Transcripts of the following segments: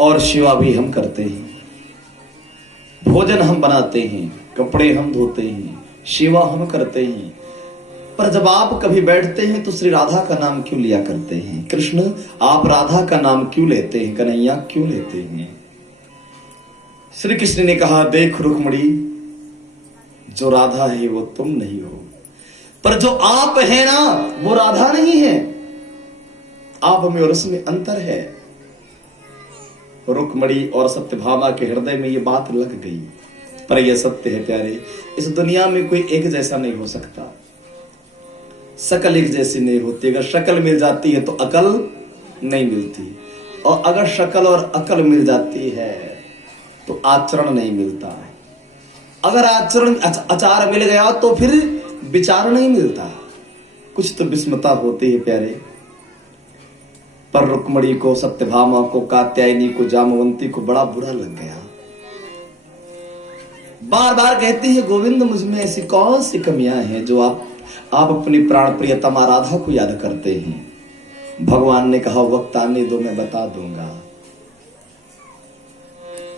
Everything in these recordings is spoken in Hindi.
और सेवा भी हम करते हैं, भोजन हम बनाते हैं, कपड़े हम धोते हैं, सेवा हम करते हैं, पर जब आप कभी बैठते हैं तो श्री राधा का नाम क्यों लिया करते हैं? कृष्ण आप राधा का नाम क्यों लेते हैं? कन्हैया क्यों लेते हैं? श्री कृष्ण ने कहा, देख रुक्मणी, जो राधा है वो तुम नहीं हो, पर जो आप है ना वो राधा नहीं है। आप में और उसमें अंतर है। रुक्मणी और सत्यभामा के हृदय में ये बात लग गई। पर यह सत्य है प्यारे, इस दुनिया में कोई एक जैसा नहीं हो सकता, शकल एक जैसी नहीं होती। अगर शक्ल मिल जाती है तो अकल नहीं मिलती, और अगर शक्ल और अकल मिल जाती है तो आचरण नहीं मिलता है। अगर आचरण आचार मिल गया तो फिर विचार नहीं मिलता। कुछ तो विस्मता होती है प्यारे। पर रुक्मणी को, सत्यभामा को, कात्यायनी को, जामवंती को बड़ा बुरा लग गया। बार बार कहती है, गोविंद मुझ में ऐसी कौन सी कमियां हैं जो आप अपनी प्राण प्रियतमा राधा को याद करते हैं। भगवान ने कहा, वक्त आने दो, मैं बता दूंगा।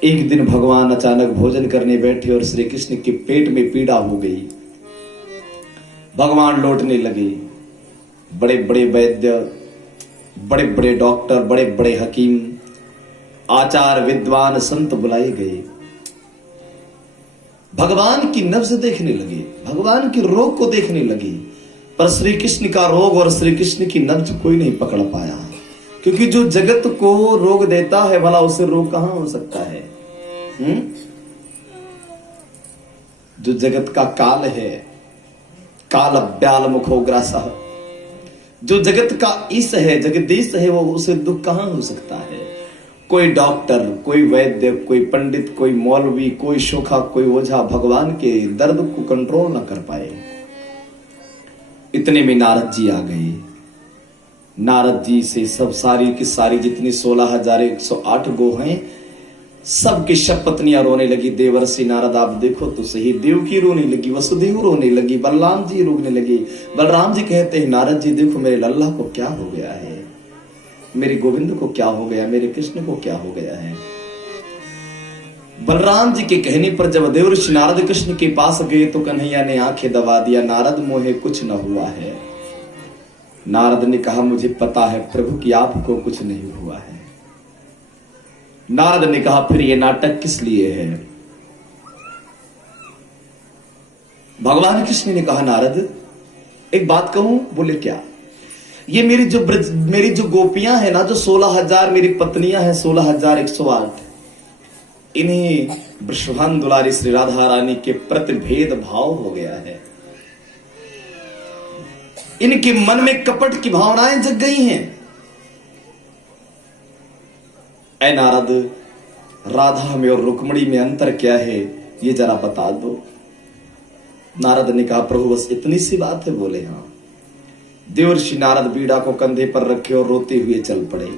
एक दिन भगवान अचानक भोजन करने बैठे और श्री कृष्ण के पेट में पीड़ा हो गई। भगवान लौटने लगे। बड़े बड़े वैद्य, बड़े बड़े डॉक्टर, बड़े बड़े हकीम, आचार विद्वान, संत बुलाए गए। भगवान की नब्ज देखने लगे, भगवान के रोग को देखने लगे, पर श्री कृष्ण का रोग और श्री कृष्ण की नब्ज कोई नहीं पकड़ पाया। क्योंकि जो जगत को रोग देता है भला उसे रोग कहां हो सकता है? जो जगत का काल है, काल ब्याल मुखो ग्रासः, जो जगत का ईश है, जगदीश है, वो उसे दुख कहां हो सकता है? कोई डॉक्टर, कोई वैद्य, कोई पंडित, कोई मौलवी, कोई शोखा, कोई ओझा भगवान के दर्द को कंट्रोल न कर पाए। इतने में नारद जी आ गए। नारद जी से सब सारी की सारी जितनी 16,108 गो हैं, सबकी सब पत्नियां रोने लगी। देवर्षि नारद आप देखो तो सही, देवकी रोने लगी, वसुदेव रोने लगी, बलराम जी रोने लगे। बलराम जी कहते हैं, नारद जी देखो मेरे लल्ला को क्या हो गया है, मेरे गोविंद को क्या हो गया, मेरे कृष्ण को क्या हो गया है। बलराम जी के कहने पर जब देवर्षि नारद कृष्ण के पास गए तो कन्हैया ने आंखें दबा दिया, नारद मोहे कुछ न हुआ है। नारद ने कहा, मुझे पता है प्रभु कि आपको कुछ नहीं हुआ है। नारद ने कहा, फिर ये नाटक किस लिए है? भगवान कृष्ण ने कहा, नारद एक बात कहूं? बोले क्या? ये मेरी जो गोपियां हैं ना, जो 16,000 मेरी पत्नियां हैं, 16,108, इन्हीं वृषभान दुलारी श्री राधा रानी के प्रति भेद भाव हो गया है। इनके मन में कपट की भावनाएं जग गई हैं। ऐ नारद, राधा में और रुक्मणी में अंतर क्या है, ये जरा बता दो। नारद ने कहा, प्रभु बस इतनी सी बात है। बोले हाँ। देवर्षि नारद बीड़ा को कंधे पर रखे और रोते हुए चल पड़े।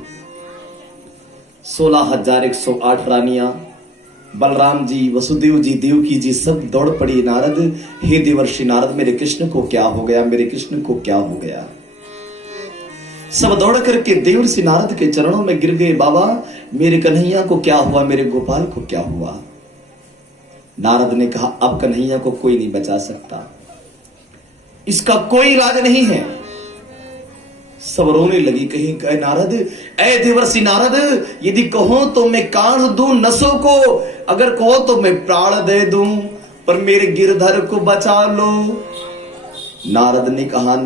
16,108 रानियां, बलराम जी, वसुदेव जी, देवकी जी सब दौड़ पड़ी। नारद, हे देवर्षि नारद, मेरे कृष्ण को क्या हो गया, मेरे कृष्ण को क्या हो गया? सब दौड़ करके देवर्षि नारद के चरणों में गिर गए। बाबा मेरे कन्हैया को क्या हुआ, मेरे गोपाल को क्या हुआ? नारद ने कहा, अब कन्हैया को कोई नहीं बचा सकता, इसका कोई इलाज नहीं है। सब रोने लगी। कहीं कहे, नारद, ऐ देवर्षि नारद, यदि कहो तो मैं काढ़ दूं नसों को, अगर कहो तो मैं प्राण दे दूं, पर मेरे गिरधर को बचा लो। नारद ने कहा,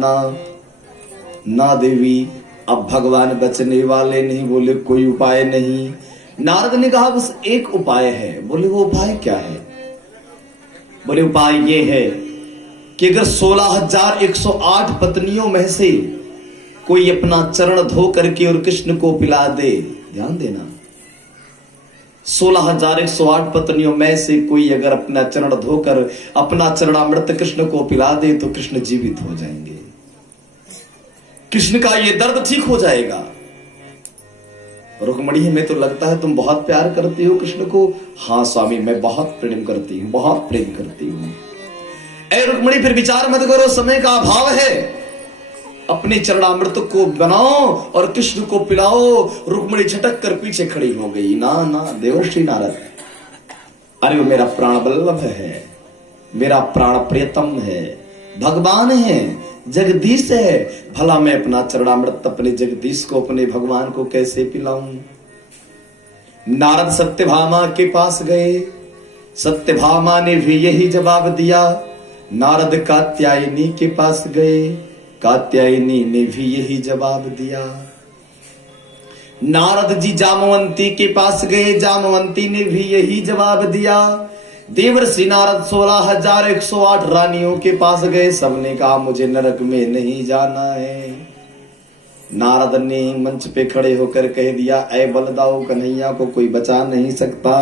ना देवी, अब भगवान बचने वाले नहीं। बोले कोई उपाय नहीं। नारद ने कहा, बस एक उपाय है। बोले वो उपाय क्या है? बोले उपाय ये है कि अगर 16,108 पत्नियों में से कोई अपना चरण धो करके और कृष्ण को पिला दे, ध्यान देना, 16,108 पत्नियों में से कोई अगर अपना चरण धोकर अपना चरणामृत कृष्ण को पिला दे तो कृष्ण जीवित हो जाएंगे, कृष्ण का ये दर्द ठीक हो जाएगा। रुक्मणी, हमें तो लगता है तुम बहुत प्यार करती हो कृष्ण को। हाँ स्वामी, मैं बहुत प्रेम करती हूं, बहुत प्रेम करती हूं। ऐ रुक्मणी, फिर विचार मत करो, समय का अभाव है। अपने चरणामृत को बनाओ और कृष्ण को पिलाओ। रुक्मिणी झटक कर पीछे खड़ी हो गई। ना ना देवर्षि नारद, अरे वो मेरा प्राण वल्लभ है, मेरा प्राण प्रियतम है, भगवान है, जगदीश है। भला मैं अपना चरणामृत अपने जगदीश को, अपने भगवान को कैसे पिलाऊं? नारद सत्यभामा के पास गए। सत्यभामा ने भी यही जवाब दिया। नारद कात्यायनी के पास गए। कात्यायनी ने भी यही जवाब दिया। नारद जी जामवंती के पास गए। जामवंती ने भी यही जवाब दिया। देवर्षि नारद 16,108 रानियों के पास गए। सबने कहा मुझे नरक में नहीं जाना है। नारद ने मंच पे खड़े होकर कह दिया, ऐ बलदाऊ कन्हैया को कोई बचा नहीं सकता।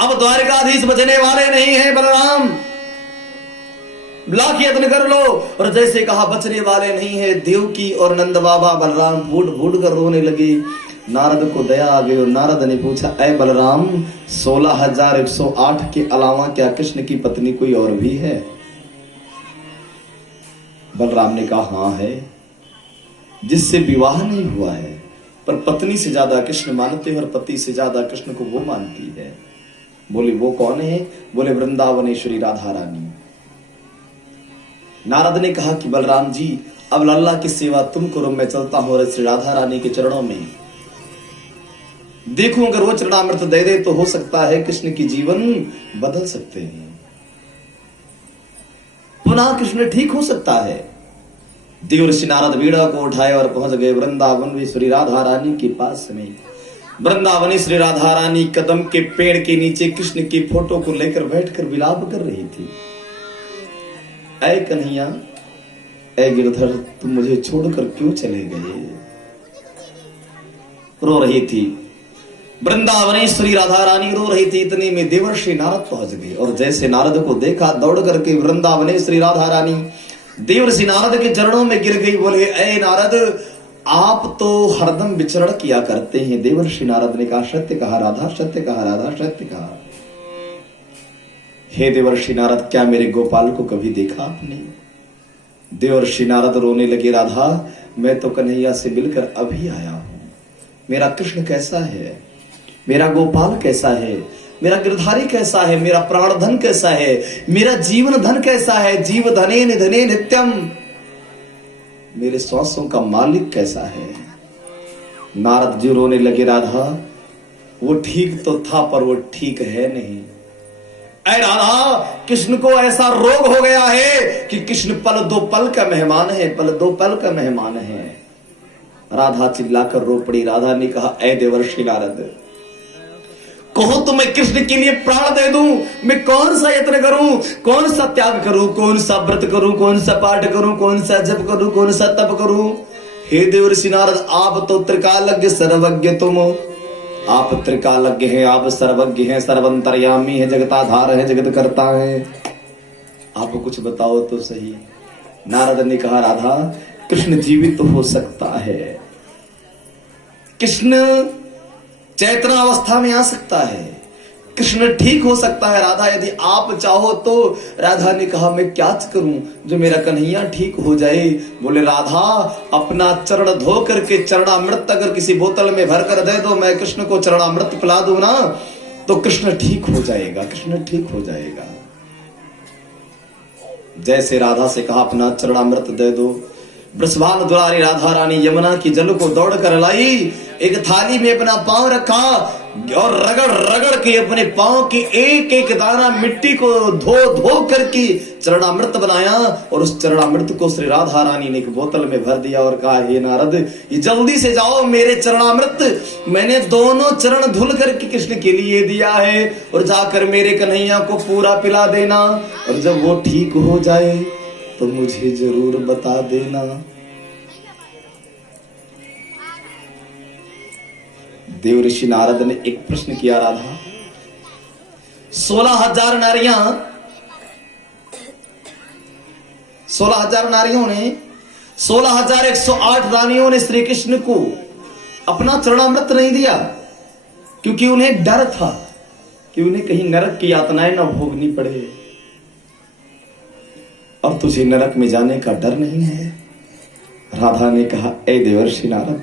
अब द्वारकाधीश बचने वाले नहीं है बलराम, लाख यत्न कर लो। और जैसे कहा बचने वाले नहीं है, देवकी और नंद बाबा बलराम फूट फूट कर रोने लगे। नारद को दया आ गई और नारद ने पूछा, ऐ बलराम 16,108 के अलावा क्या कृष्ण की पत्नी कोई और भी है? बलराम ने कहा, हाँ है, जिससे विवाह नहीं हुआ है, पर पत्नी से ज्यादा कृष्ण मानते हैं और पति से ज्यादा कृष्ण को वो मानती है। बोले वो कौन है? बोले वृंदावनेश्वरी राधा रानी। नारद ने कहा कि बलराम जी अब लल्ला की सेवा तुम करो, मैं चलता हूं श्री राधा रानी के चरणों में। देखूं अगर वो चरणामृत दे दे तो हो सकता है कृष्ण की जीवन बदल सकते हैं, पुनः कृष्ण ठीक हो सकता है। देवर्षि नारद बीड़ा को उठाए और पहुंच गए वृंदावन में श्री राधा रानी के पास में। वृंदावनी श्री राधा रानी कदम के पेड़ के नीचे कृष्ण की फोटो को लेकर बैठकर विलाप कर रही थी। ऐ कन्हैया, ऐ गिरधर, तुम मुझे छोड़कर क्यों चले गए? रो रही थी वृंदावनी श्री राधा रानी, रो रही थी। इतने में देवर्षि नारद पहुंच गए और जैसे नारद को देखा दौड़ करके वृंदावनी श्री राधा रानी देवर्षि नारद के चरणों में गिर गई। बोले, ऐ नारद, आप तो हरदम विचरण किया करते हैं। देवर्षि नारद ने कहा, सत्य कहा राधा, सत्य कहा राधा, सत्य कहा। हे देवर्षि नारद, क्या मेरे गोपाल को कभी देखा आपने? देवर्षि नारद रोने लगे, राधा मैं तो कन्हैया से मिलकर अभी आया हूं। मेरा कृष्ण कैसा है, मेरा गोपाल कैसा है, मेरा गिरधारी कैसा है, मेरा प्राण धन कैसा है, मेरा जीवन धन कैसा है, जीव धने निधने नित्यम, मेरे श्वासों का मालिक कैसा है। नारद जी रोने लगे, राधा वो ठीक तो था पर वो ठीक है नहीं। ऐ राधा, कृष्ण को ऐसा रोग हो गया है कि कृष्ण पल दो पल का मेहमान है, पल दो पल का मेहमान है। राधा चिल्लाकर रो पड़ी। राधा ने कहा, ऐ देवर्षि नारद, कहो तो मैं कृष्ण के लिए प्राण दे दूं, मैं कौन सा यत्न करूं, कौन सा त्याग करूं, कौन सा व्रत करूं, कौन सा पाठ करूं, कौन सा जप करूं, कौन सा तप करूं? हे देवर्षि नारद, आप तो त्रिकालज्ञ सर्वज्ञ तुम, आप त्रिकालज्ञ हैं, आप सर्वज्ञ हैं, सर्वंतर्यामी है, जगताधार है, जगत करता है, आप कुछ बताओ तो सही। नारद ने कहा, राधा कृष्ण जीवित तो हो सकता है, कृष्ण चैतनावस्था में आ सकता है, कृष्ण ठीक हो सकता है राधा, यदि आप चाहो तो। राधा ने कहा, मैं क्या करूं जो मेरा कन्हैया ठीक हो जाए? बोले, राधा अपना चरण धो करके चरणामृत अगर किसी बोतल में भर कर दे दो, मैं कृष्ण को चरणामृत पिला दूं ना, तो कृष्ण ठीक हो जाएगा, कृष्ण ठीक हो जाएगा। जैसे राधा से कहा अपना चरणामृत दे दो, वृषभानु दुलारी राधा रानी यमुना की जल को दौड़ कर लाई, एक थाली में अपना पांव रखा और रगड़ रगड़ के अपने पांव की एक एक दाना मिट्टी को धो धो करके चरणामृत बनाया और उस चरणामृत को श्री राधा रानी ने एक बोतल में भर दिया और कहा, हे नारद, ये जल्दी से जाओ, मेरे चरणामृत मैंने दोनों चरण धुल करके कृष्ण के लिए दिया है और जाकर मेरे कन्हैया को पूरा पिला देना, और जब वो ठीक हो जाए तो मुझे जरूर बता देना। देवर्षि नारद ने एक प्रश्न किया, राधा 16,000 नारियां, 16,000 नारियों ने, 16,108 रानियों ने श्री कृष्ण को अपना चरणामृत नहीं दिया, क्योंकि उन्हें डर था कि उन्हें कहीं नरक की यातनाएं न भोगनी पड़े। अब तुझे नरक में जाने का डर नहीं है, राधा ने कहा, ए देवर्षि नारद,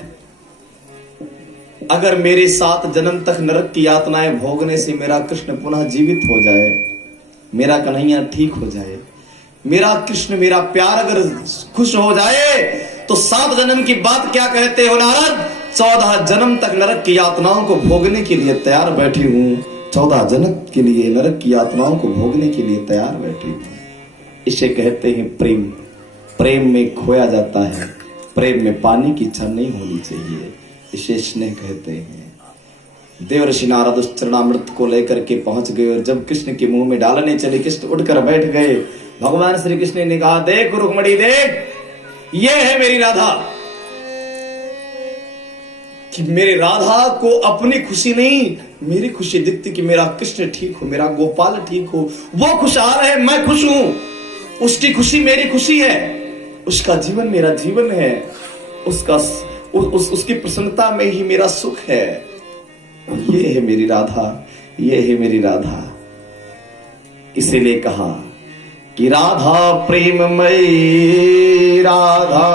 अगर मेरे 7 जन्म तक नरक की यातनाएं भोगने से मेरा कृष्ण पुनः जीवित हो जाए, मेरा कन्हैया ठीक हो जाए, मेरा कृष्ण, मेरा प्यार अगर खुश हो जाए, तो 7 जन्म की बात क्या कहते हो नारद? 14 जन्म तक नरक की यातनाओं को भोगने के लिए तैयार बैठी हूं। 14 जन्म के लिए नरक की यातनाओं को भोगने के लिए तैयार बैठी हूं। इसे कहते हैं प्रेम। प्रेम में खोया जाता है, प्रेम में पाने की इच्छा नहीं होनी चाहिए, इसे स्नेह कहते हैं। देवर्षि नारद उस चरणामृत को लेकर के पहुंच गए और जब कृष्ण के मुंह में डालने चले, कृष्ण उठकर बैठ गए। भगवान श्री कृष्ण ने कहा, देख रुक्मणी, देख, ये है मेरी राधा। कि मेरे राधा को अपनी खुशी नहीं, मेरी खुशी दिखती कि मेरा कृष्ण ठीक हो, मेरा गोपाल ठीक हो, वो खुशहाल है, मैं खुश हूं, उसकी खुशी मेरी खुशी है, उसका जीवन मेरा जीवन है, उसकी प्रसन्नता में ही मेरा सुख है। ये है मेरी राधा, ये है मेरी राधा। इसीलिए कहा कि राधा प्रेममयी राधा